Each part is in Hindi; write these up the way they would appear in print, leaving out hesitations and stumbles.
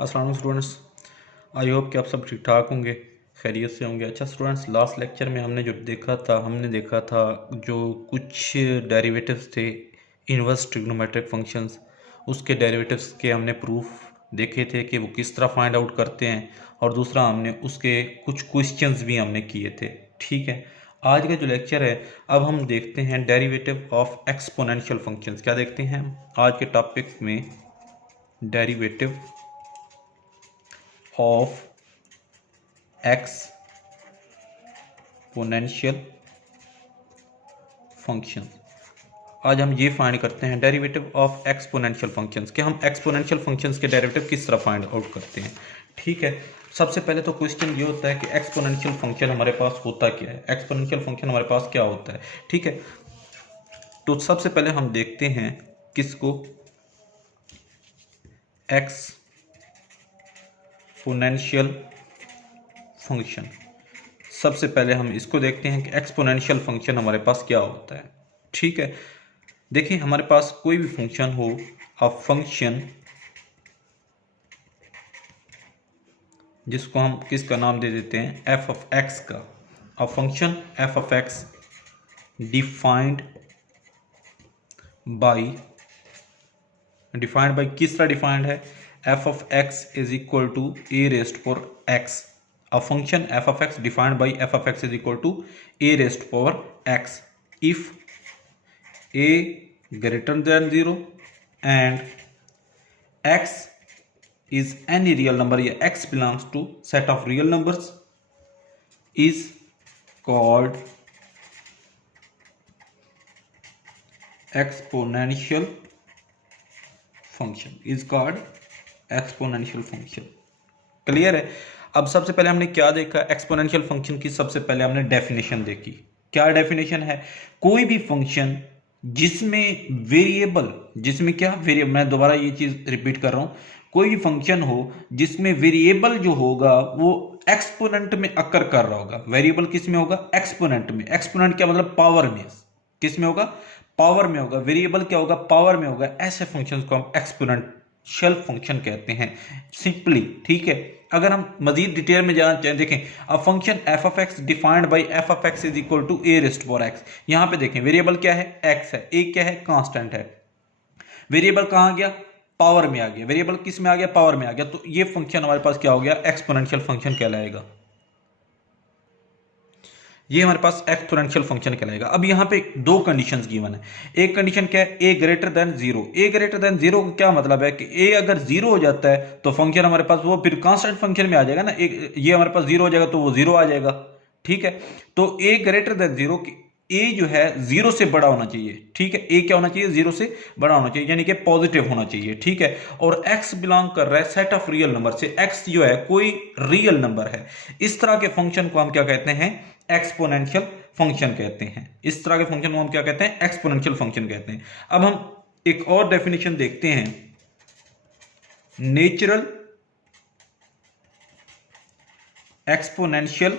अस्सलाम स्टूडेंट्स, आई होप कि आप सब ठीक ठाक होंगे, खैरियत से होंगे। अच्छा स्टूडेंट्स, लास्ट लेक्चर में हमने देखा था जो कुछ डेरिवेटिव्स थे इनवर्स ट्रिग्नोमेट्रिक फंक्शंस, उसके डेरिवेटिव्स के हमने प्रूफ देखे थे कि वो किस तरह फाइंड आउट करते हैं, और दूसरा हमने उसके कुछ क्वेश्चंस भी हमने किए थे। ठीक है, आज का जो लेक्चर है अब हम देखते हैं डेरिवेटिव ऑफ एक्सपोनेंशियल फंक्शंस। क्या देखते हैं आज के टॉपिक में? Derivative of exponential function. आज हम ये फाइंड करते हैं डेरिवेटिव ऑफ एक्सपोनेंशियल फंक्शंस, कि हम एक्सपोनेंशियल फंक्शंस के डेरिवेटिव किस तरह फाइंड आउट करते हैं। ठीक है, सबसे पहले तो क्वेश्चन ये होता है कि एक्सपोनेंशियल फंक्शन हमारे पास होता क्या है, एक्सपोनेंशियल फंक्शन हमारे पास क्या होता है। ठीक है, तो सबसे पहले हम देखते हैं किसको, एक्सपोनेंशियल फंक्शन। सबसे पहले हम इसको देखते हैं कि एक्सपोनेंशियल फंक्शन हमारे पास क्या होता है। ठीक है, देखिए हमारे पास कोई भी फंक्शन हो, अ फंक्शन जिसको हम किसका नाम दे देते हैं, एफ ऑफ एक्स का। A function F of X defined by किस तरह डिफाइंड है, F of x is equal to A raised for X. A function f of x defined by f of x is equal to a raised power x if a greater than 0 and x is any real number, या x belongs to set of real numbers, is called exponential function, is called exponential function। Clear है? अब सबसे पहले हमने क्या देखा, एक्सपोनेंशियल फंक्शन की सबसे पहले हमने डेफिनेशन देखी। क्या डेफिनेशन है? कोई भी फंक्शन जिसमें मैं दोबारा ये चीज रिपीट कर रहा हूं, कोई भी फंक्शन हो जिसमें वेरिएबल जो होगा वो एक्सपोनेंट में अकर कर रहा होगा। वेरिएबल किस में होगा? एक्सपोनेंट में। एक्सपोनेंट क्या मतलब? पावर में। किस में होगा? पावर में होगा। वेरिएबल क्या होगा? पावर में होगा। ऐसे फंक्शन को हम एक्सपोनेंशियल फंक्शन कहते हैं, सिंपली। ठीक है, अगर हम मजीद डिटेल में जाना चाहें, देखें a function F of X defined by F of x is equal to A raised for X. यहां पे देखें वेरिएबल क्या है? एक्स है। ए क्या है? कांस्टेंट है। वेरिएबल कहां गया? पावर में आ गया। वेरिएबल किस में आ गया? पावर में आ गया। तो ये फंक्शन हमारे पास क्या हो गया? एक्सपोनेंशियल फंक्शन कहलाएगा। ये हमारे पास एक्सपोनेंशियल फंक्शन कहलाएगा। अब यहाँ पे दो कंडीशंस गिवन है। एक कंडीशन क्या है? ए ग्रेटर देन जीरो। ए ग्रेटर देन जीरो का क्या मतलब है कि ए अगर जीरो हो जाता है तो फंक्शन हमारे पास वो फिर कांस्टेंट फंक्शन में आ जाएगा ना। ये हमारे पास जीरो हो जाएगा तो वो जीरो आ जाएगा। ठीक है, तो ए ग्रेटर देन जीरो, ए जो है जीरो से बड़ा होना चाहिए। ठीक है, ए क्या होना चाहिए? जीरो से बड़ा होना चाहिए, यानी कि पॉजिटिव होना चाहिए। ठीक है, और एक्स बिलोंग कर रहा है सेट ऑफ रियल नंबर से। एक्स जो है कोई रियल नंबर है। इस तरह के फंक्शन को हम क्या कहते हैं? एक्सपोनेंशियल फंक्शन कहते हैं। इस तरह के फंक्शन को हम क्या कहते हैं? एक्सपोनेंशियल फंक्शन कहते हैं। अब हम एक और डेफिनेशन देखते हैं, natural exponential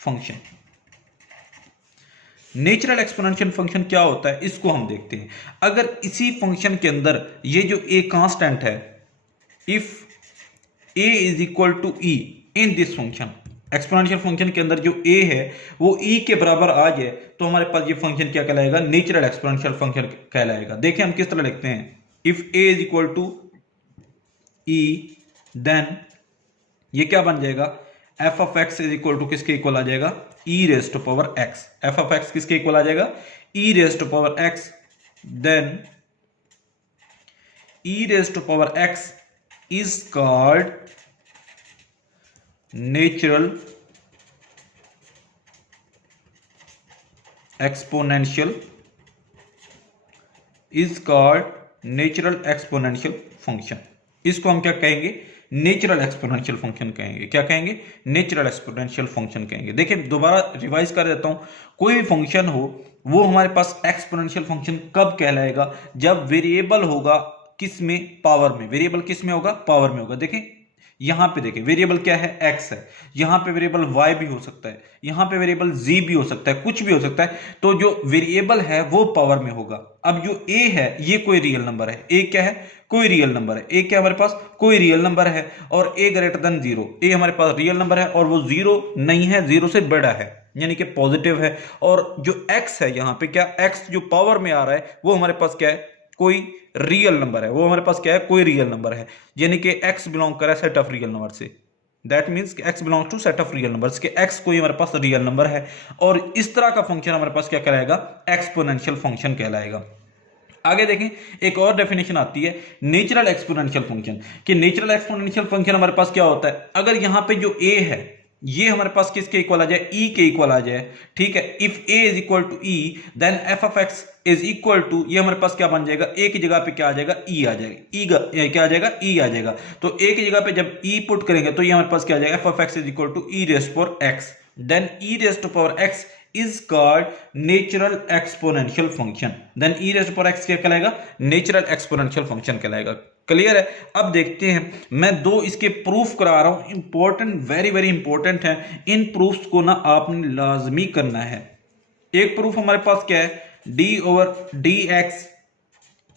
function. Natural exponential function क्या होता है, इसको हम देखते हैं। अगर इसी फंक्शन के अंदर ये जो ए कांस्टेंट है, if A is equal to E in this function, exponential function के अंदर जो ए है वो ई के बराबर आ जाए तो हमारे पास ये फंक्शन क्या कहलाएगा? नेचुरल एक्सपोनेंशियल फंक्शन कहलाएगा। देखिए हम किस तरह लिखते हैं, if A is equal to e then ये क्या बन जाएगा? F of x is equal to किसके इक्वल आ जाएगा? E raise to power x. F of x किसके इक्वल आ जाएगा? E raise to power x. Then e raise to power x is called natural exponential, is called natural exponential function. इसको हम क्या कहेंगे? नेचुरल एक्सपोनेंशियल फंक्शन कहेंगे। क्या कहेंगे? नेचुरल एक्सपोनेंशियल फंक्शन कहेंगे। देखिए दोबारा रिवाइज कर देता हूं, कोई भी फंक्शन हो वो हमारे पास एक्सपोनेंशियल फंक्शन कब कहलाएगा? जब वेरिएबल होगा किस में? पावर में। वेरिएबल किस में होगा? पावर में होगा। देखें यहां पे देखें वेरिएबल क्या है? एक्स है। यहां पे वेरिएबल वाई भी हो सकता है, यहां पे वेरिएबल जी भी हो सकता है, कुछ भी हो सकता है। तो जो वेरिएबल है वो पावर में होगा। अब जो ए है ये कोई रियल नंबर है। ए क्या है? कोई रियल नंबर है, ए क्या हमारे पास कोई रियल नंबर है, और ए ग्रेटर देन जीरो, ए हमारे पास रियल नंबर है और वो जीरो नहीं है, जीरो से बड़ा है यानी कि पॉजिटिव है। और जो x है यहाँ पे क्या, x जो पावर में आ रहा है वो हमारे पास क्या है, कोई रियल नंबर है, वो हमारे पास क्या है, कोई रियल नंबर है, यानी कि x बिलोंग कर रहा है सेट ऑफ रियल नंबर से। That means x belongs to set of real numbers के x कोई हमारे पास रियल नंबर है, और इस तरह का फंक्शन हमारे पास क्या कहलाएगा, एक्सपोनेंशियल फंक्शन कहलाएगा। आगे देखें, एक और डेफिनेशन आती है नेचुरल एक्सपोनेंशियल फंक्शन, कि नेचुरल एक्सपोनेंशियल फंक्शन हमारे पास क्या होता है, अगर यहां पे जो a है ये हमारे पास किसके इक्वल आ जाए, e के इक्वल आ जाए, ठीक है। If a is equal to e then f of x is equal to, ये हमारे पास क्या बन जाएगा, a की जगह पे क्या आ जाएगा, e आ जाएगा, e क्या आ जाएगा, e आ जाएगा। तो a की जगह पे जब e पुट करेंगे तो ये हमारे पास क्या आ जाएगा, f of x is equal to e raised power x, then e raised power x is called natural exponential function, then e raised to power x क्या कहलाएगा, natural exponential function कहलाएगा। क्लियर है। अब देखते हैं, मैं दो इसके प्रूफ करा रहा हूं, इंपॉर्टेंट, वेरी वेरी इंपॉर्टेंट है, इन प्रूफ्स को ना आपने लाजमी करना है। एक प्रूफ हमारे पास क्या है, d over D x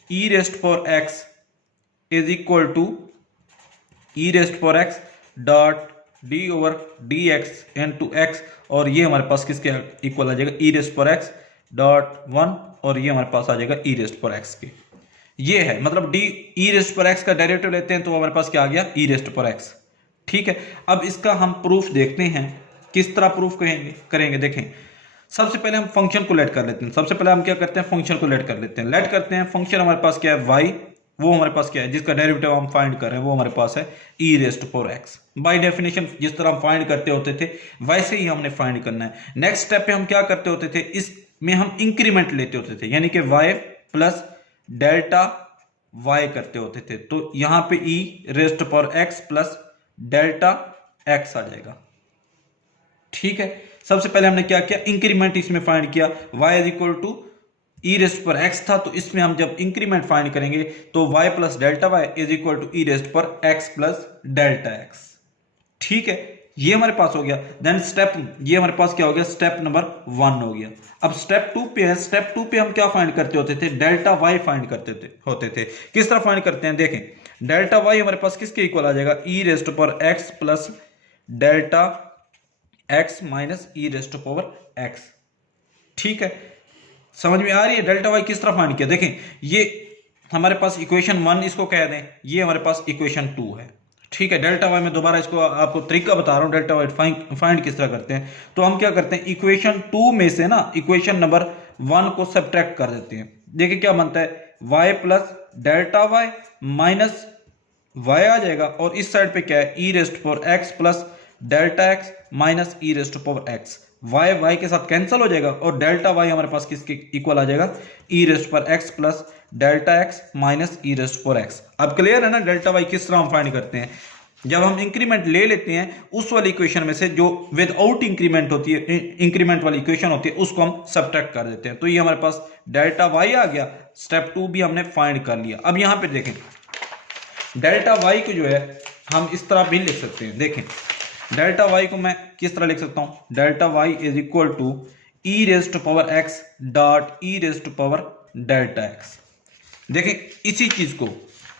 e raised power x is equal to E raised power x dot d over D x into x, और ये हमारे पास किसके इक्वल आ जाएगा, e raised power x dot one, और ये हमारे पास आ जाएगा ई रेस्ट पावर एक्स के। ये है मतलब D E raised power x का डेरिवेटिव लेते हैं तो हमारे पास क्या आ गया, ई रेस्ट पावर एक्स। ठीक है, अब इसका हम प्रूफ देखते हैं, किस तरह प्रूफ करेंगे। देखें, सबसे पहले हम फंक्शन को लेट कर लेते हैं, सबसे पहले हम क्या करते हैं, फंक्शन को लेट कर लेते हैं। लेट करते हैं, फंक्शन हमारे पास क्या है, y, वो हमारे पास क्या है, जिसका डेरिवेटिव हम फाइंड कर रहे हैं वो हमारे पास है ई raised power x. By definition जिस तरह हम फाइंड करते होते थे वैसे ही हमने फाइंड करना है। नेक्स्ट स्टेप पे हम क्या करते होते थे, इसमें हम इंक्रीमेंट लेते होते थे, यानी कि y प्लस डेल्टा y करते होते थे, तो यहां पे e raised power x plus delta x आ जाएगा। ठीक है, सबसे पहले हमने क्या किया, इंक्रीमेंट इसमें फाइंड किया, y is equal to E raised पर x था, तो इसमें हम जब इंक्रीमेंट फाइंड करेंगे तो y plus delta y is equal to E raised पर x प्लस डेल्टा x। ठीक है, ये हमारे पास हो गया। देन स्टेप, ये हमारे पास क्या हो गया, स्टेप नंबर 1 हो गया। अब स्टेप 2 पे है, स्टेप 2 पे हम क्या फाइंड करते होते थे, डेल्टा y फाइंड करते होते थे। किस तरह फाइंड करते हैं, देखें, डेल्टा y हमारे पास किसके इक्वल आ जाएगा, ई रेस्ट पर x plus delta x minus e raised power x। ठीक है, समझ में आ रही है, डेल्टा वाई किस तरह फाइंड किया। देखें, ये हमारे पास इक्वेशन 1 इसको कह दें, ये हमारे पास इक्वेशन 2 है। ठीक है, डेल्टा वाई में दोबारा इसको आपको तरीका बता रहा हूं, डेल्टा वाई फाइंड किस तरह करते हैं। तो हम क्या करते हैं, इक्वेशन 2 में से ना इक्वेशन नंबर 1 को सब्ट्रैक्ट कर देते हैं। देखिए क्या बनता है, y plus delta y minus y आ जाएगा, और इस साइड पे क्या है, ई raised power x plus delta x minus e raised power x। y के साथ कैंसिल हो जाएगा, और डेल्टा y हमारे पास किसके इक्वल आ जाएगा, ई रेस्ट पर x plus delta x minus e raised पर x। अब क्लियर है ना, डेल्टा y किस तरह हम फाइंड करते हैं, जब हम इंक्रीमेंट ले लेते हैं उस वाली इक्वेशन में से जो विदाउट इंक्रीमेंट होती है, इंक्रीमेंट वाली इक्वेशन होती है, उसको हम सब्ट्रैक्ट कर देते हैं। तो ये हमारे पास डेल्टा y आ गया, स्टेप 2 भी हमने फाइंड कर लिया। अब यहां पे देखें, डेल्टा y को जो है हम इस तरह भी लिख सकते हैं। देखें, डेल्टा y को मैं किस तरह लिख सकता हूं, delta y is equal to E raised power x dot E raised power delta X. देखें, इसी चीज को,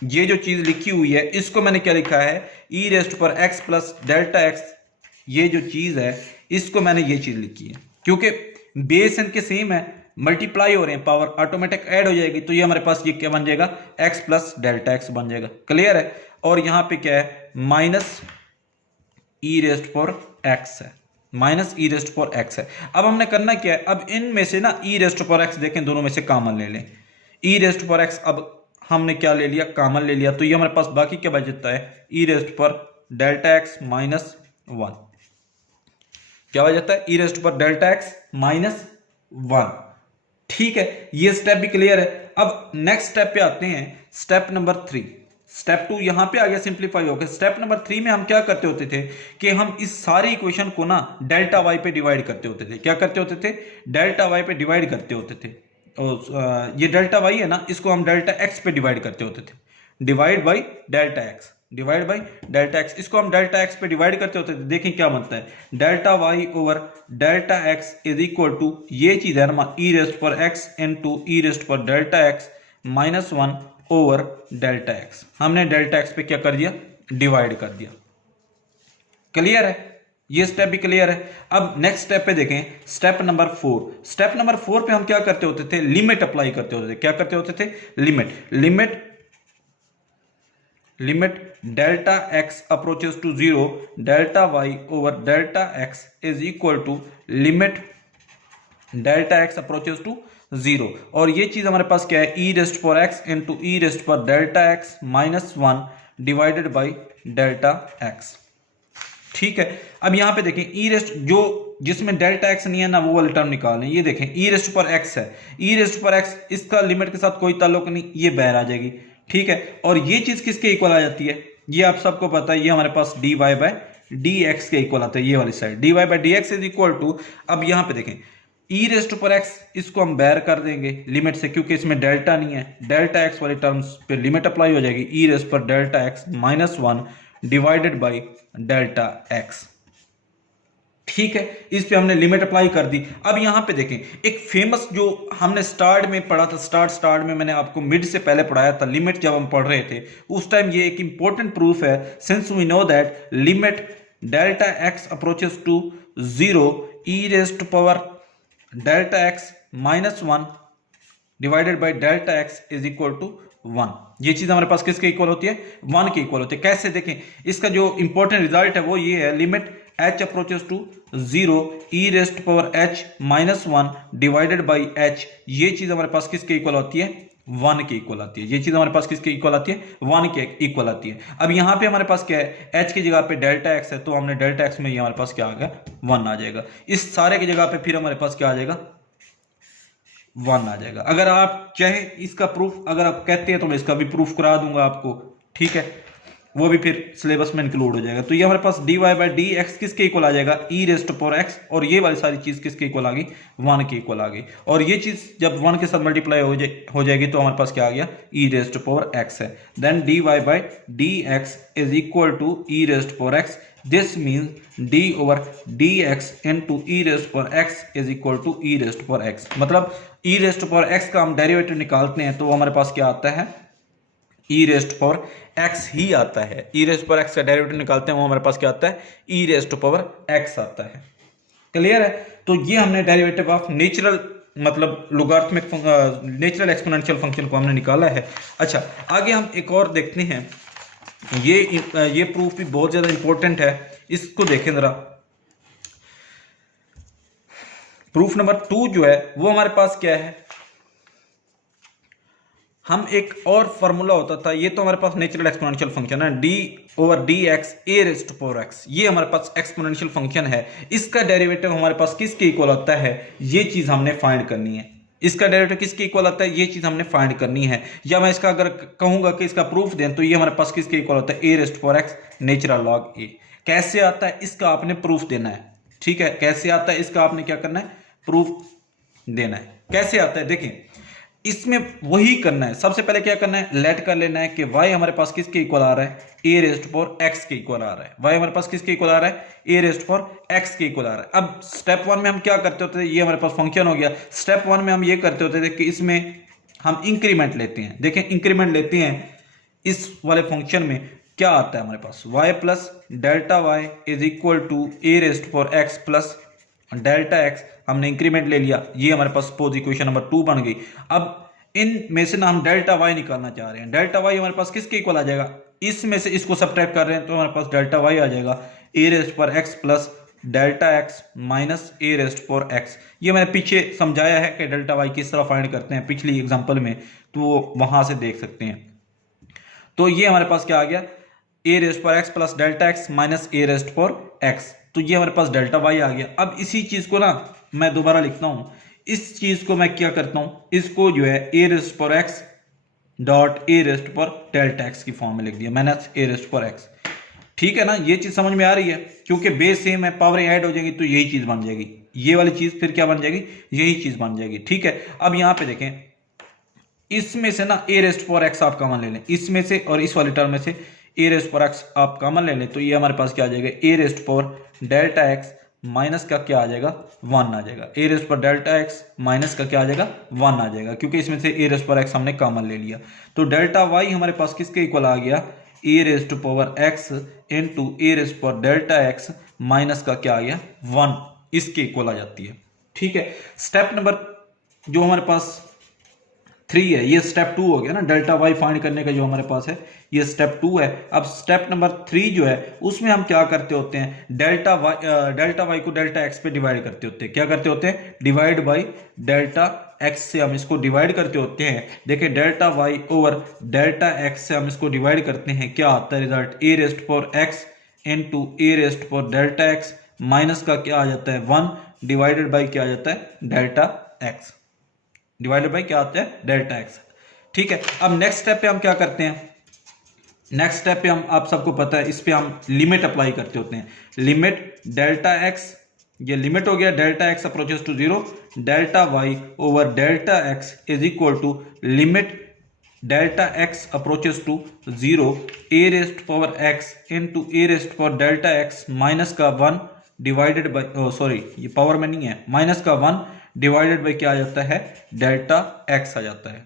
ये जो चीज लिखी हुई है इसको मैंने क्या लिखा है, ई raised power x plus delta x. ये जो चीज है इसको मैंने ये चीज लिखी है, क्योंकि बेस इनके सेम है, मल्टीप्लाई हो रहे हैं, पावर ऑटोमेटिक ऐड हो जाएगी, तो ये हमारे पास ये क्या बन जाएगा, एक्स प्लस डेल्टा एक्स बन जाएगा। क्लियर है, और यहां पे क्या है, minus e raised power X है, minus e raised power X है। अब हमने करना क्या है, अब इनमें से ना ई रेस्ट पावर एक्स, देखें दोनों में से कॉमन ले लें, ई रेस्ट पावर एक्स अब हमने क्या ले लिया, कॉमन ले लिया, तो ये हमारे पास बाकी क्या बचता है, ई रेस्ट पर डेल्टा एक्स माइनस 1। क्या हो जाता है, ई रेस्ट पर डेल्टा एक्स माइनस 1। ठीक है, ये स्टेप भी क्लियर है। अब नेक्स्ट स्टेप पे आते हैं, स्टेप नंबर 3। स्टेप 2 यहां पे आ गया, सिंप्लीफाई हो गया। स्टेप नंबर 3 में हम क्या करते होते थे कि हम इस सारी इक्वेशन को ना डेल्टा वाई पे डिवाइड करते होते थे। क्या करते होते थे, डेल्टा वाई पे डिवाइड करते होते थे। और ये डेल्टा वाई है ना, इसको हम डेल्टा एक्स पे डिवाइड करते होते थे, divide by delta x, divide by delta x, इसको हम डेल्टा एक्स पे डिवाइड करते होते थे। देखें क्या बनता है, delta Y over delta X is equal to, ये चीज है ना, ई रेस्ट पर एक्स इंटू ई रेस्ट पर delta x minus 1 over delta X. हमने डेल्टा एक्स पे क्या कर दिया, डिवाइड कर दिया। क्लियर है, ये स्टेप भी क्लियर है। अब नेक्स्ट स्टेप पे देखें, स्टेप नंबर 4। स्टेप नंबर 4 पे हम क्या करते होते थे, लिमिट अप्लाई करते होते थे। क्या करते होते थे, limit delta X approaches to 0, delta Y over delta X is equal to limit delta X approaches to 0। और ये चीज हमारे पास क्या है, ई रेस्ट पर एक्स इंटू ई रेस्ट पर delta x minus 1 divided by delta x. ठीक है, अब यहां पे देखें ई रेस्ट जो जिसमें डेल्टा एक्स नहीं है ना, वो वाले टर्म निकाल लें। ये देखें ई रेस्ट पर एक्स है, ई रेस्ट पर एक्स इसका लिमिट के साथ कोई ताल्लुक नहीं, ये बाहर आ जाएगी। ठीक है, और ये चीज किसके इक्वल आ जाती है, ये आप सबको पता है, ये हमारे पास d y by d x के इक्वल आता है। ये वाली side d y by d x is equal to, अब यहां पे देखें ई रेस्ट पर एक्स, इसको हम बैर कर देंगे लिमिट से, क्योंकि इसमें डेल्टा नहीं है। डेल्टा एक्स वाली टर्म्स पे लिमिट अप्लाई हो जाएगी, ई रेस्ट पर delta x minus 1 divided by delta x. ठीक है, इस पे हमने लिमिट अप्लाई कर दी। अब यहां पे देखें, एक फेमस जो हमने स्टार्ट में पढ़ा था, स्टार्ट में मैंने आपको मिड से पहले पढ़ाया था, लिमिट जब हम पढ़ रहे थे उस टाइम ये एक इंपॉर्टेंट प्रूफ है। Since we know that limit delta X approaches to 0 E raised power delta x minus 1 divided by delta X is equal to 1। ये चीज हमारे पास किसके इक्वल होती है, 1 के इक्वल होती है। कैसे देखें, इसका जो इंपॉर्टेंट रिजल्ट है वो ये है, limit h approaches to 0 E raised power h minus 1 divided by h, ये चीज हमारे पास किसके इक्वल होती है, 1 के इक्वल आती है। ये चीज हमारे पास किसके इक्वल आती है, 1 के इक्वल आती है। अब यहां पे हमारे पास क्या है, h की जगह पे डेल्टा x है, तो हमने डेल्टा x में ये हमारे पास क्या आ गया, 1 आ जाएगा। इस सारे की जगह पे फिर हमारे पास क्या आ जाएगा, 1 आ जाएगा। अगर आप चाहे इसका प्रूफ अगर आप कहते हैं तो मैं इसका भी प्रूफ करा दूंगा आपको। ठीक है, वो भी फिर सिलेबस में इंक्लूड हो जाएगा। तो ये हमारे पास d Y by D x किसके इक्वल आ जाएगा, ई रेस्ट पावर एक्स, और ये वाली सारी चीज किसके इक्वल आ गई, 1 के इक्वल आ गई। और ये चीज जब 1 के साथ मल्टीप्लाई हो जाएगी तो हमारे पास क्या आ गया, ई रेस्ट पावर एक्स है। Then D Y by D x is equal to E raised power X. This means D over D x into E raised power x is equal to E raised power X. मतलब ई रेस्ट पावर एक्स का हम डेरिवेटिव निकालते हैं तो हमारे पास क्या आता है, ई रेस्ट पावर एक्स ही आता है। ई रेस्ट पावर एक्स का डेरिवेटिव निकालते हैं वो हमारे पास क्या आता है, ई रेस्ट पावर एक्स आता है। क्लियर है, तो ये हमने डेरिवेटिव ऑफ नेचुरल मतलब लॉगरिथमिक नेचुरल एक्सपोनेंशियल फंक्शन को हमने निकाला है। अच्छा, आगे हम एक और देखते हैं, ये प्रूफ भी बहुत ज्यादा इंपॉर्टेंट है, इसको देखें जरा। प्रूफ नंबर 2 जो है वो हमारे पास क्या है, हम एक और फॉर्मूला होता था, ये तो हमारे पास नेचुरल एक्सपोनेंशियल फंक्शन है, डी ओवर डी एक्स ए रेस्ट पावर एक्स, ये हमारे पास एक्सपोनेंशियल फंक्शन है। इसका डेरिवेटिव हमारे पास किसके इक्वल आता है, ये चीज हमने फाइंड करनी है। इसका डेरिवेटिव किसके इक्वल आता है, ये चीज हमने फाइंड करनी है। या मैं इसका अगर कहूंगा कि इसका प्रूफ दें तो ये हमारे पास किसके इक्वल होता है, a raised power x natural log a. कैसे आता है इसका आपने प्रूफ देना है। ठीक है, कैसे आता है इसका आपने क्या करना है, प्रूफ देना है। कैसे आता है देखें, इसमें वही करना है। सबसे पहले क्या करना है, लेट कर लेना है कि y हमारे पास किसके इक्वल आ रहा है, a रेस्ट पावर x के इक्वल आ रहा है। y हमारे पास किसके इक्वल आ रहा है, a रेस्ट पावर x के इक्वल आ रहा है। अब स्टेप 1 में हम क्या करते होते थे, ये हमारे पास फंक्शन हो गया। स्टेप 1 में हम ये करते होते थे कि इसमें हम इंक्रीमेंट लेते हैं। देखें, इंक्रीमेंट लेते हैं, इस वाले फंक्शन में क्या आता है हमारे पास, y plus delta Y is equal to a raised power x plus delta X. हमने इंक्रीमेंट ले लिया, ये हमारे पास सपोज इक्वेशन नंबर 2 बन गई। अब इन में से ना हम डेल्टा वाई निकालना चाह रहे हैं। डेल्टा वाई हमारे पास किसके इक्वल आ जाएगा, इसमें से इसको सब्ट्रैक्ट कर रहे हैं तो हमारे पास डेल्टा वाई आ जाएगा, ए रेस्ट पर x plus delta x minus a raised पर एक्स। ये मैंने पीछे समझाया है कि डेल्टा वाई किस तरह फाइंड करते हैं पिछली एग्जांपल में, तो वहां से देख सकते हैं। तो ये हमारे पास क्या आ गया, ए रेस्ट पर x plus delta x minus a raised पर एक्स। तो ये हमारे पास डेल्टा वाई आ गया। अब इसी चीज को ना मैं दोबारा लिखता हूं, इस चीज को मैं क्या करता हूं, इसको जो है ए रेस्ट पर एक्स डॉट ए रेस्ट पर डेल्टा एक्स की फॉर्म में लिख दिया मैंने, ए रेस्ट पर एक्स। ठीक है ना, ये चीज समझ में आ रही है, क्योंकि बेस सेम है, पावर ऐड हो जाएगी तो यही चीज बन जाएगी। ये वाली चीज फिर क्या बन जाएगी, यही चीज बन जाएगी। ठीक है, अब यहां पे देखें, इसमें से ना ए रेस्ट पर एक्स आप कॉमन ले लें, इसमें से और इस वाली टर्म में से ए रेस्ट पर एक्स आप कॉमन ले लें, तो ये हमारे पास क्या आ जाएगा, ए रेस्ट पर डेल्टा एक्स माइनस का क्या आ जाएगा, 1 आ जाएगा। ए रेस्ट पर डेल्टा एक्स माइनस का क्या आ जाएगा, 1 आ जाएगा, क्योंकि इसमें से ए रेस्ट पर एक्स हमने कॉमन ले लिया। तो डेल्टा वाई हमारे पास किसके इक्वल आ गया, a raised power x into A raised पर डेल्टा एक्स माइनस का क्या आ गया, 1, इसके इक्वल आ जाती है। ठीक है, स्टेप नंबर जो हमारे पास 3 है, ये स्टेप 2 हो गया ना, डेल्टा वाई फाइंड करने का जो हमारे पास है ये स्टेप 2 है। अब स्टेप नंबर 3 जो है उसमें हम क्या करते होते हैं, डेल्टा वाई को डेल्टा एक्स पे डिवाइड करते होते हैं। क्या करते होते हैं, डिवाइड बाई डेल्टा एक्स से हम इसको डिवाइड करते होते हैं। देखिए delta Y over delta x से हम इसको डिवाइड करते हैं, क्या आता है result, a raised power x into A raised power delta x minus का क्या आ जाता है, 1 डिवाइडेड बाई क्या आ जाता है, डेल्टा एक्स डिवाइडेड बाई क्या आता है, डेल्टा एक्स। ठीक है, अब नेक्स्ट स्टेप पे हम क्या करते हैं, नेक्स्ट स्टेप पे हम, आप सबको पता है, इस पे हम लिमिट अप्लाई करते होते हैं। लिमिट डेल्टा एक्स, ये लिमिट हो गया, delta X approaches to 0, delta Y over delta X is equal to limit delta X approaches to 0 A raised power x into A raised power delta x minus का 1 डिवाइडेड बाई, सॉरी ये पावर में नहीं है, माइनस का 1 डिवाइडेड बाई क्या आ जाता है, डेल्टा एक्स आ जाता है।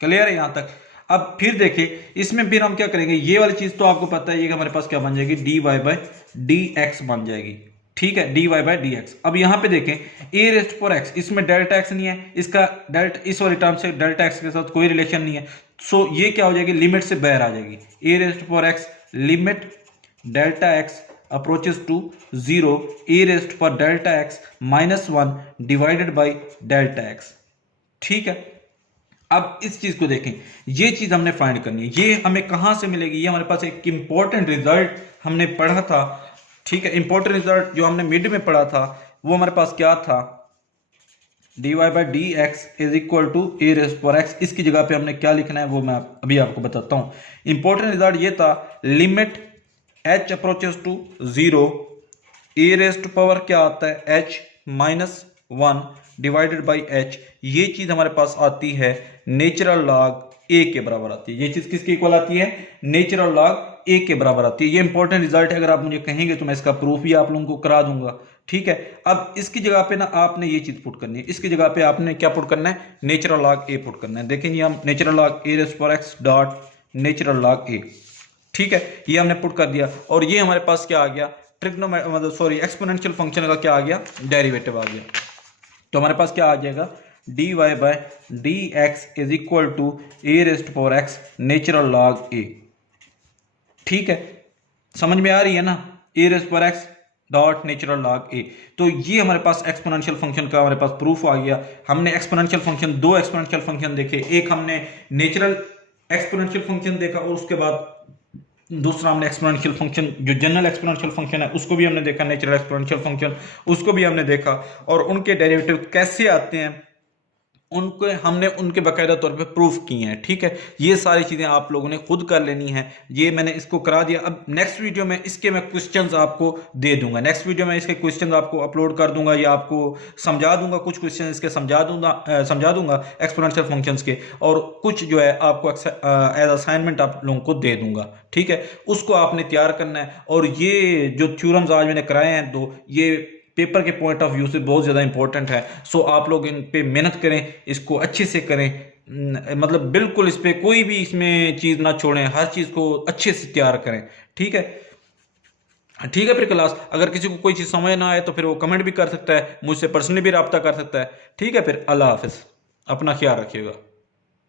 क्लियर है यहां तक। अब फिर देखिए इसमें फिर हम क्या करेंगे, ये वाली चीज तो आपको पता है, ये हमारे पास क्या बन जाएगी, D Y by D X बन जाएगी। ठीक है, D Y by D X. अब यहां पे देखें ए रेस्ट पावर एक्स, इसमें डेल्टा एक्स नहीं है, इसका डेल्टा इस वाली टर्म से डेल्टा एक्स के साथ कोई रिलेशन नहीं है, सो ये क्या हो जाएगी, लिमिट से बाहर आ जाएगी। A raised power x limit delta x approaches to 0 a raised पर delta x minus 1 divided by delta x. ठीक है, अब इस चीज को देखें, ये चीज हमने फाइंड करनी है, ये हमें कहां से मिलेगी, ये हमारे पास एक इंपॉर्टेंट रिजल्ट हमने पढ़ा था। ठीक है, इंपॉर्टेंट रिजल्ट जो हमने मिड में पढ़ा था वो हमारे पास क्या था, D Y by D x is equal to A raised पर एक्स। इसकी जगह पे हमने क्या लिखना है वो मैं अभी आपको बताता हूं। इंपॉर्टेंट रिजल्ट ये था, limit h approaches to 0 A raised power क्या आता है, h minus 1 divided by h, ये चीज हमारे पास आती है नेचुरल लॉग a के बराबर आती है। ये चीज किसके इक्वल आती है, नेचुरल लॉग a के बराबर आती है। ये इंपॉर्टेंट रिजल्ट है, अगर आप मुझे कहेंगे तो मैं इसका प्रूफ भी आप लोगों को करा दूंगा। ठीक है, अब इसकी जगह पे ना आपने ये चीज पुट करनी है, इसकी जगह पे आपने क्या पुट करना है, नेचुरल लॉग a पुट करना है। देखेंगे हम natural log a raised power x dot natural log a। ठीक है, ये हमने पुट कर दिया और ये हमारे पास क्या आ गया, मतलब सॉरी एक्सपोनेंशियल फंक्शन का क्या आ गया, डेरिवेटिव आ गया। तो हमारे पास क्या आ जाएगा, d y by d x is equal to A raised power x natural log a. ठीक है, समझ में आ रही है ना, a raised power x dot natural log a. तो ये हमारे पास एक्सपोनेंशियल फंक्शन का हमारे पास प्रूफ आ गया। हमने एक्सपोनेंशियल फंक्शन, दो एक्सपोनेंशियल फंक्शन देखे, एक हमने नेचुरल एक्सपोनेंशियल फंक्शन देखा और उसके बाद दूसरा हमने एक्सपोनेंशियल फंक्शन जो जनरल एक्सपोनेंशियल फंक्शन है उसको भी हमने देखा, नेचुरल एक्सपोनेंशियल फंक्शन उसको भी हमने देखा, और उनके डेरिवेटिव कैसे आते हैं उनको हमने उनके बाकायदा तौर पे प्रूफ किए हैं। ठीक है, ये सारी चीज़ें आप लोगों ने खुद कर लेनी है, ये मैंने इसको करा दिया। अब नेक्स्ट वीडियो में इसके मैं क्वेश्चंस आपको दे दूंगा, नेक्स्ट वीडियो में इसके क्वेश्चंस आपको अपलोड कर दूंगा या आपको समझा दूंगा, कुछ क्वेश्चन इसके समझा दूंगा एक्सपोनेंशियल फंक्शंस के, और कुछ जो है आपको एज असाइनमेंट आप लोगों को दे दूंगा। ठीक है, उसको आपने तैयार करना है। और ये जो थ्योरम्स आज मैंने कराए हैं दो, ये पेपर के पॉइंट ऑफ व्यू से बहुत ज़्यादा इंपॉर्टेंट है। सो आप लोग इन पे मेहनत करें, इसको अच्छे से करें, मतलब बिल्कुल इस पे कोई भी इसमें चीज़ ना छोड़ें, हर चीज़ को अच्छे से तैयार करें। ठीक है, ठीक है। फिर क्लास अगर किसी को कोई चीज़ समझ ना आए तो फिर वो कमेंट भी कर सकता है, मुझसे पर्सनली भी रब्ता कर सकता है। ठीक है, फिर अल्लाह हाफिज़, अपना ख्याल रखिएगा।